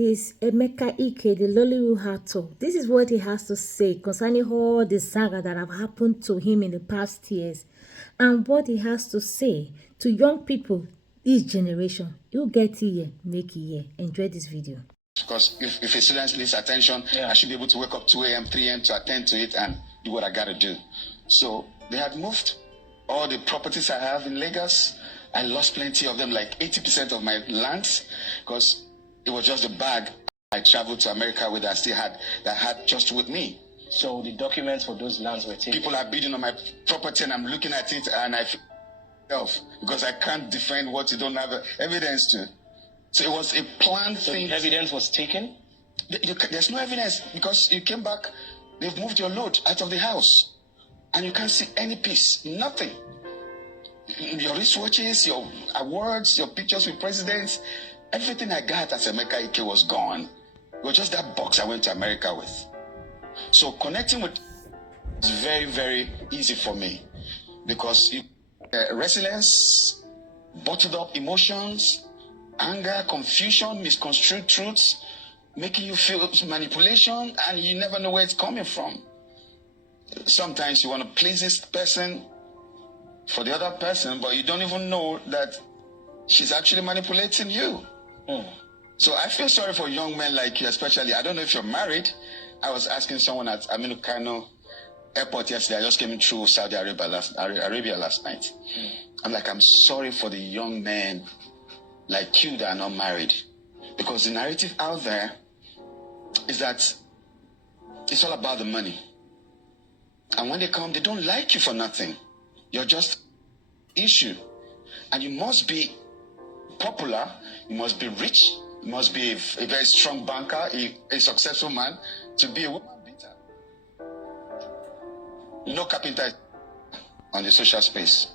is Emeka Ike, the Lollywood actor. This is what he has to say concerning all the saga that have happened to him in the past years and what he has to say to young people this generation. You get here, make it here. Enjoy this video. Because if a student needs attention, I should be able to wake up 2 a.m., 3 a.m. to attend to it and do what I got to do. So they had moved all the properties I have in Lagos. I lost plenty of them, like 80% of my lands, because it was just a bag I traveled to America with that I still had, that I had just with me. So the documents for those lands were taken? People are bidding on my property and I'm looking at it and I feel myself because I can't defend what you don't have evidence to. So it was a planned thing. The evidence was taken? There's no evidence because you came back, they've moved your load out of the house and you can't see any piece, nothing. Your wristwatches, your awards, your pictures with presidents, everything I got as Emeka Ike was gone. It was just that box I went to America with. So connecting with is very, very easy for me because resilience, bottled up emotions, anger, confusion, misconstrued truths, making you feel manipulation, and you never know where it's coming from. Sometimes you want to please this person for the other person, but you don't even know that she's actually manipulating you. So I feel sorry for young men like you, especially. I don't know if you're married. I was asking someone at Aminu Kano airport yesterday. I just came through Saudi Arabia last night. I'm like, I'm sorry for the young men like you that are not married. Because the narrative out there is that it's all about the money. And when they come, they don't like you for nothing. You're just issue. And you must be popular, you must be rich, you must be a very strong banker, a successful man to be a woman beater. No carpenter on the social space.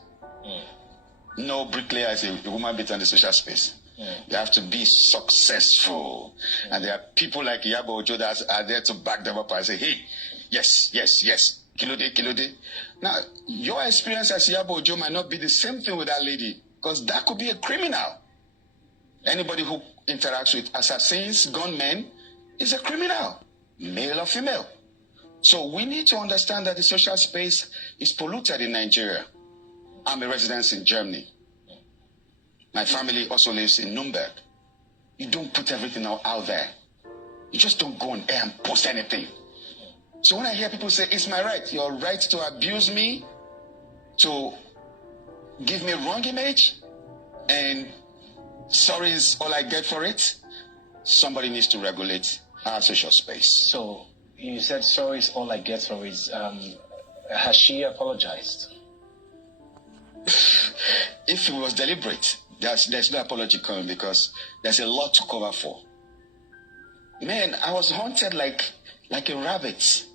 No bricklayer is a woman beater on the social space. You have to be successful. And there are people like Yabo Ojo that are there to back them up and say, hey, yes, yes, yes. Kilode, Kilode. Now, your experience as Yabo Ojo might not be the same thing with that lady, because that could be a criminal. Anybody who interacts with assassins, gunmen, is a criminal, male or female. So we need to understand that the social space is polluted in Nigeria. I'm a resident in Germany. My family also lives in Nuremberg. You don't put everything out there. You just don't go on air and post anything. So when I hear people say, it's my right, your right to abuse me, to give me a wrong image, and sorry is all I get for it, somebody needs to regulate our social space. So you said sorry is all I get for it. Has she apologized? If it was deliberate, there's no apology coming because there's a lot to cover for. Man, I was haunted like a rabbit.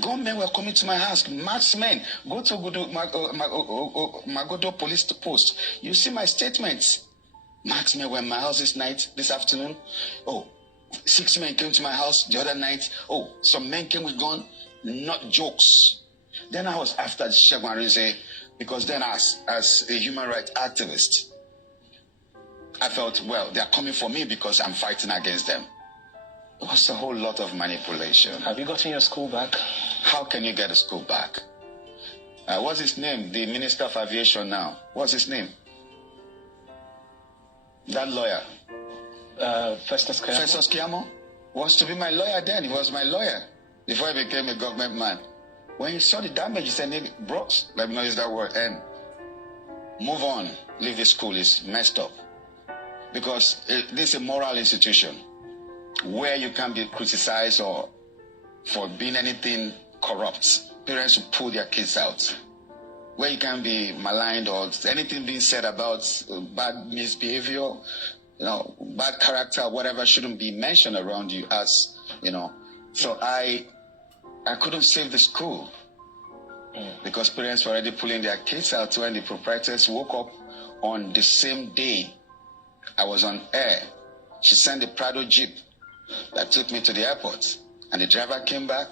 Gunmen were coming to my house, marksmen. Go to Magodo police post. You see my statements. Marksmen were in my house this afternoon. Oh, 6 men came to my house the other night. Oh, some men came with gun. Not jokes. Then I was after Segun Arinze because then as a human rights activist, I felt, well, they're coming for me because I'm fighting against them. It was a whole lot of manipulation. Have you gotten your school back? How can you get a school back? What's his name? The Minister of Aviation now. What's his name? That lawyer. Festus Keyamo. Festus Keyamo was to be my lawyer then. He was my lawyer before he became a government man. When he saw the damage, he said, bros, let me not use that word, and move on. Leave the school. It's messed up. Because this is a moral institution where you can't be criticized or for being anything corrupt. Parents will pull their kids out. Where you can't be maligned or anything being said about bad misbehavior, bad character, whatever shouldn't be mentioned around you as, So I couldn't save the school because parents were already pulling their kids out when the proprietors woke up on the same day I was on air. She sent a Prado Jeep that took me to the airport. And the driver came back.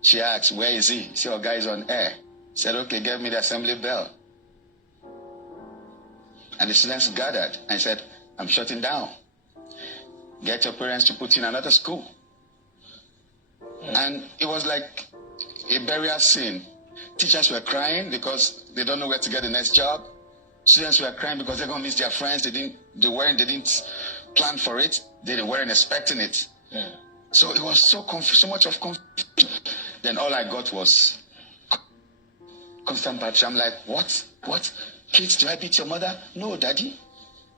She asked, where is he? See, our guy is on air. Said, okay, get me the assembly bell. And the students gathered and said, I'm shutting down. get your parents to put you in another school. And it was like a burial scene. Teachers were crying because they don't know where to get the next job. Students were crying because they're gonna miss their friends. They didn't plan for it. They weren't expecting it. Yeah. So it was so much of confusion. Then all I got was constant battery. I'm like, what? Kids, do I beat your mother? No, daddy.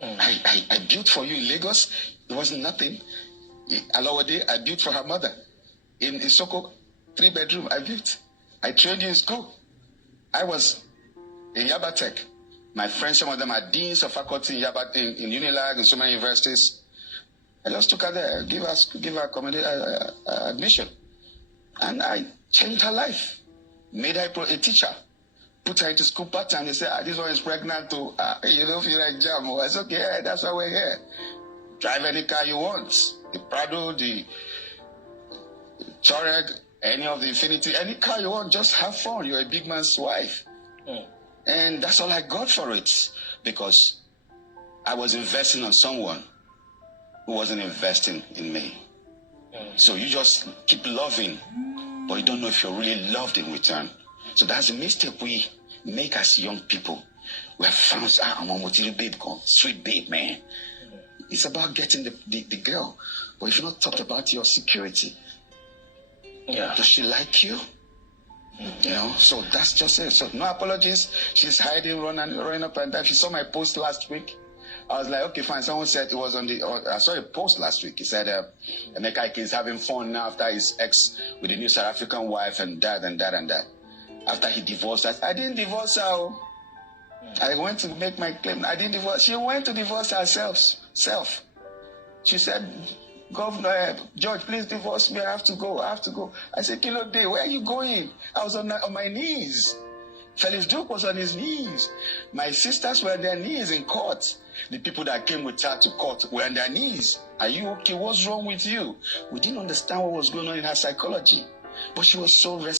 I built for you in Lagos. It wasn't nothing. Alawade, I built for her mother. In Soko, 3-bedroom, I built. I trained you in school. I was in Yaba Tech. My friends, some of them are deans of faculty in Yaba, in Unilag and so many universities. I just took her there, give her admission. And I changed her life. Made her a teacher. Put her into school part-time. They said, this one is pregnant too. You don't feel like jam. I said, okay, yeah, that's why we're here. Drive any car you want. The Prado, the Touareg, any of the Infinity, any car you want, just have fun. You're a big man's wife. And that's all I got for it. Because I was investing on someone who wasn't investing in me. So you just keep loving, but you don't know if you're really loved in return. So that's the mistake we make as young people. We're fans, I'm a motivated babe, sweet babe, man. It's about getting the girl. But if you're not talked about your security, does she like you? You know, so that's just it. So no apologies. She's hiding, running up and down. She saw my post last week. I was like, okay, fine. Someone said it was I saw a post last week. He said, Emeka is having fun now after his ex with a new South African wife and that and that and that. After he divorced her. I didn't divorce her. I went to make my claim. I didn't divorce. She went to divorce herself. She said, Governor, George, please divorce me. I have to go. I said, Kilo Day, where are you going? I was on my knees. Felix Duke was on his knees. My sisters were on their knees in court. The people that came with her to court were on their knees. Are you okay? What's wrong with you? We didn't understand what was going on in her psychology. But she was so restless.